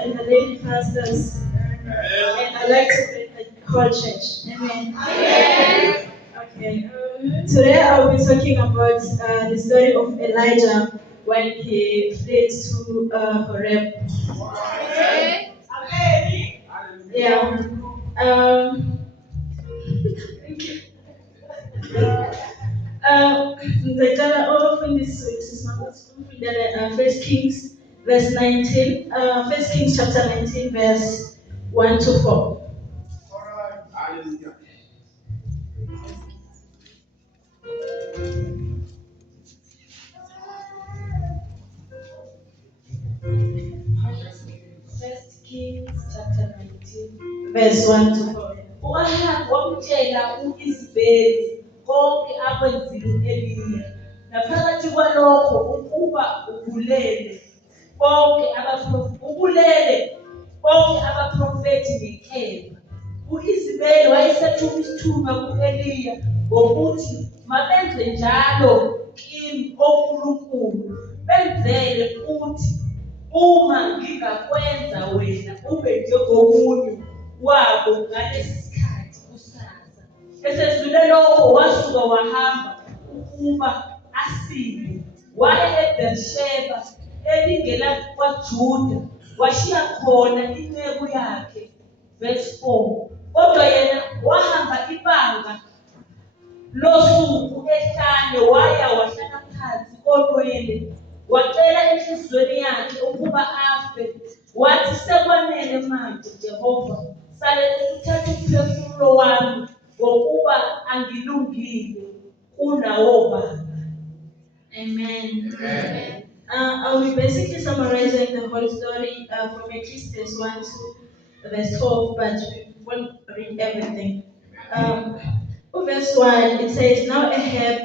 And the lady pastors, and I like to read the whole church. Amen. Okay. Today I'll be talking about the story of Elijah when he fled to Horeb. Yeah. Ngicela ofundiswe First Kings verse 19. First Kings chapter 19 verse 1 to 4. First Kings chapter 19 verse 1 to 4. U-Ahabi wamtshela u-Izebheli konke akwenzile u-Eliya, naphakathi kwalokho ukuba ubulele bonke abaprofethi ngenkemba. U-Izebheli wayesethuka isithuba ku-Eliya ngokuthi mabenze njalo kimi onkulunkulu, benzele futhi uma ngingakwenza wena ube njengomunye wabo ngalesi sikhathi kusasa. Esezwile lokho wasuka wahamba ukuba asile, waya eBerisheba elingela kwaJuda, washiya khona inceku yakhe. Verse 4. Kodwa yena wahamba ibanga losuku ehlane, waya wahlala phansi kolwele, wacela enhliziyweni yakhe ukuba afe. Wathi, sekwanele manje Jehova, sale usithatha umphefumulo wami ngokuba angilungile kunawo baba. Amen. I'll be basically summarizing the whole story from Ecclesiastes 1 to verse 12, but we won't read everything. Verse 1, it says, Now Ahab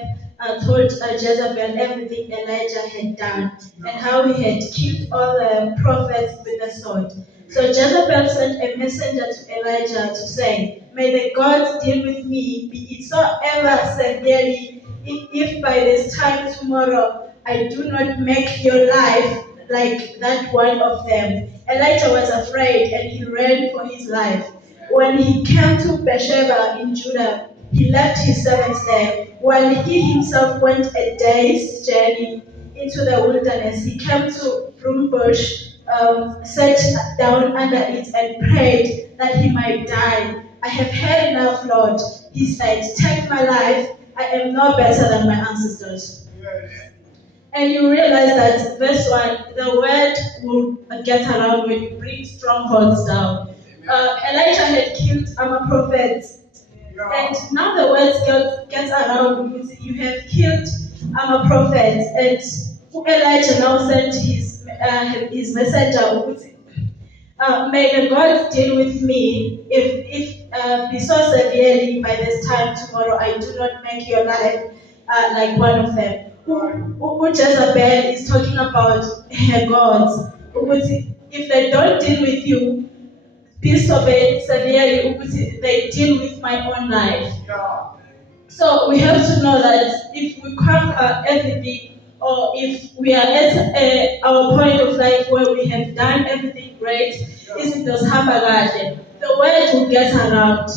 told Jezebel everything Elijah had done and how he had killed all the prophets with the sword. So Jezebel sent a messenger to Elijah to say, May the gods deal with me, be it so ever severely, if by this time tomorrow I do not make your life like that one of them. Elijah was afraid and he ran for his life. When he came to Beersheba in Judah, he left his servants there, while he himself went a day's journey into the wilderness. He came to Broom Bush, sat down under it and prayed that he might die. I have had enough, Lord, he said. Take my life. I am no better than my ancestors. And you realize that verse 1, the word will get around when you bring strongholds down. Elijah had killed our prophets. And now the words gets around because you have killed our prophets. And Elijah now sent his messenger, may the gods deal with me if be so severely by this time tomorrow I do not make your life like one of them. Jezebel is talking about her gods. If they don't deal with you, be so severely, they deal with my own life. So we have to know that if we conquer everything, or if we are at our point of life where we have done everything great, the word will get around.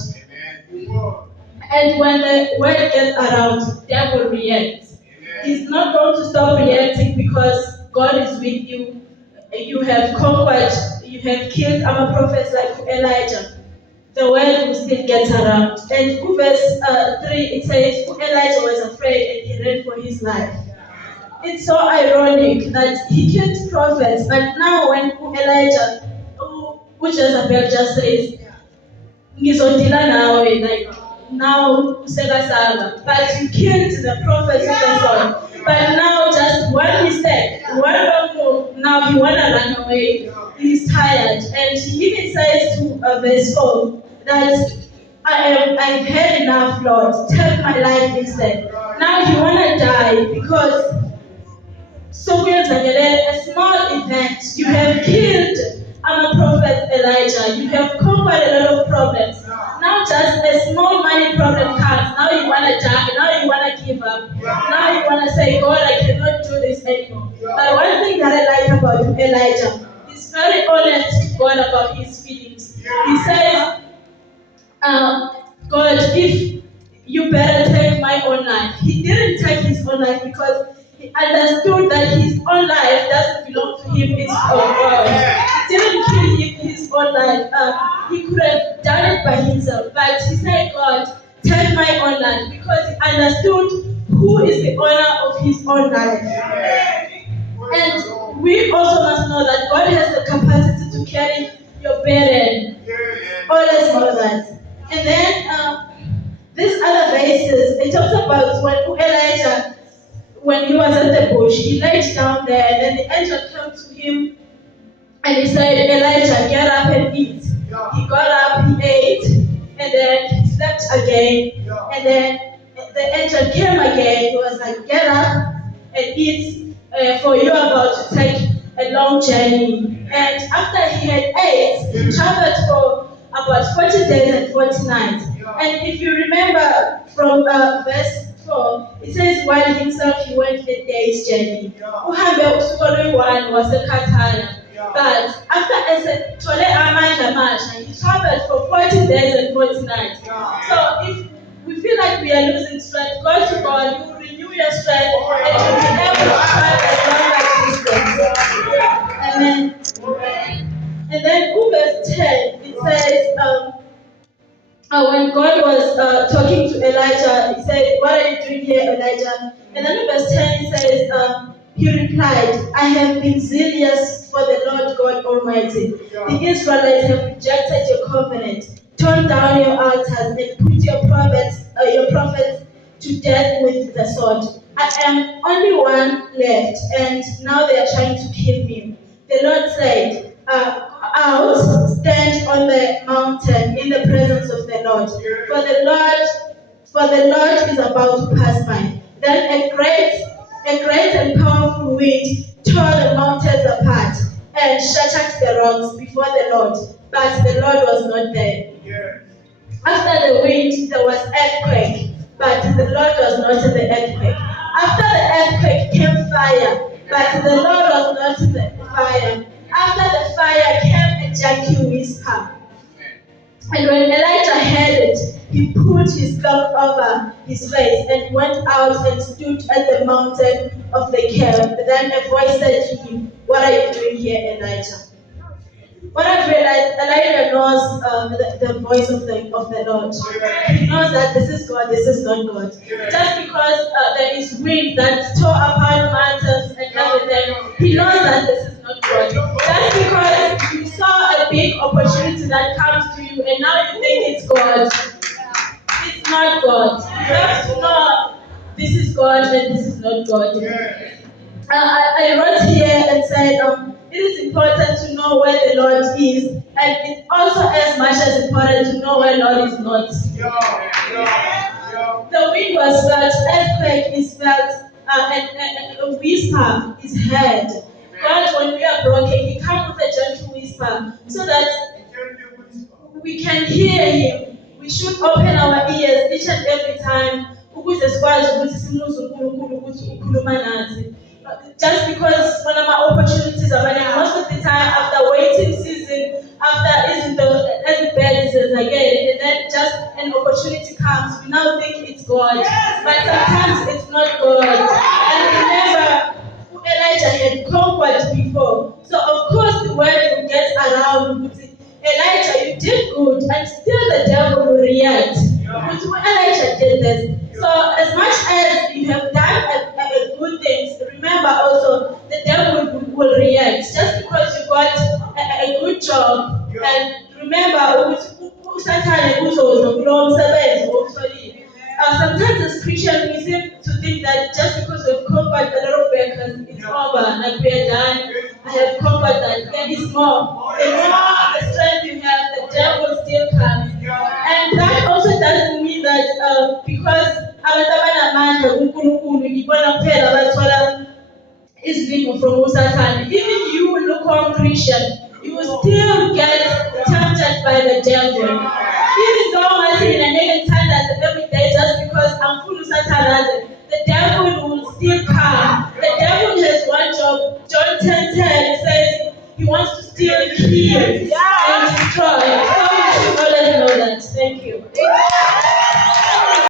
And when the word gets around, devil reacts. He's not going to stop reacting because God is with you. you have conquered, you have killed our prophets like Elijah, the word will still get around. And verse 3, it says, Elijah was afraid and he ran for his life. It's so ironic that he killed prophets, but now when Elijah, Jezebel just says, ngizodila nawe, like, now usebasaba, but you killed the prophets with the sword. But now just one mistake, one wrong move, now he wanna run away. He's tired, and he even says to verse 4 that I've had enough, Lord. Take my life instead. Now he wanna die because so a small event. You have killed our prophet Elijah. You have conquered a lot of problems. Now just a small money problem comes. Now you want to die. Now you want to give up. Now you want to say, God, I cannot do this anymore. But one thing that I like about Elijah, he's very honest to God about his feelings. He says, God, if you better take my own life. He didn't take his own life because he understood that his own life doesn't belong to him, it's for God. He didn't kill his own life. He could have done it by himself, but he said, God, take my own life, because he understood who is the owner of his own life. And we also must know that God has the capacity to carry your burden. Always know that. And then these other verses, it talks about when Elijah, when he was at the bush, he laid down there, and then the angel came to him and he said, Elijah, get up and eat. He got up, he ate, and then he slept again. And then the angel came again. He was like, get up and eat, for you are about to take a long journey. And after he had ate, he traveled for about 40 days and 40 nights. And if you remember from verse 4, it says, while himself he went a day's journey. Uhambe usuku oluyi-1 wasekhathana. But after Tole Amanda Masha, he traveled for 40 days and 40 nights. So if we feel like we are losing strength, go to God, you will renew your strength, and you will be able to travel as long as distance. Amen. And then verse 10, it says, when God was talking to Elijah, he said, what are you doing here, Elijah? And then in verse 10 it says, he replied, I have been zealous for the Lord God Almighty. The Israelites have rejected your covenant, torn down your altars, and put your prophets to death with the sword. I am only one left, and now they are trying to kill me. The Lord said, out, stand on the mountain in the presence of the Lord. For the Lord is about to pass by. Then a great and powerful wind tore the mountains apart and shattered the rocks before the Lord. But the Lord was not there. After the wind, there was earthquake, but the Lord was not in the earthquake. After the earthquake came fire, but the Lord was not in the fire. After the fire came a gentle whisper. And when Elijah heard it, he put his cloak over his face and went out and stood at the mountain of the camp. Then a voice said to him, what are you doing here, Elijah? What I've realized, Elijah knows the voice of the Lord. He knows that this is God, this is not God. Just because there is wind that tore apart mountains and everything, he knows that this is not God. Just because you saw a big opportunity that comes to you and now you think it's God. It's not God. You have to know this is God and this is not God. I wrote here and said, it is important to know where the Lord is, and it's also as much as important to know where Lord is not. The wind was felt, earthquake is felt, and a whisper is heard. God, when we are broken, He comes with a gentle whisper so that we can hear Him. We should open our ears each and every time. Just because one of my opportunities are running, most of the time after waiting season, after as bad as again, and then just an opportunity comes, we now think it's God. But sometimes it's not God. And remember, Elijah had conquered before. So of Elijah did this. So as much as you have done a good things, remember also the devil will react. Just because you got a good job, and remember usathane uzoza kulowo msebenzi owutholile. Sometimes as Christians we seem to think that just because we've conquered a lot of battles, it's over, like we are done. I have conquered that. There is more. The more the strength you have, the devil still comes. And that also doesn't mean that because abantu abanamandla kuNkulunkulu ibona kuphela abathola izilimo from usathane. Even you, lukewarm Christian, you will still get tempted by the devil. Even though I see in a negative standards every day just because I'm full of Satan, the devil will still come. The devil has one job. John 10:10 says he wants to steal, kill, and destroy. So you should always know that. Thank you.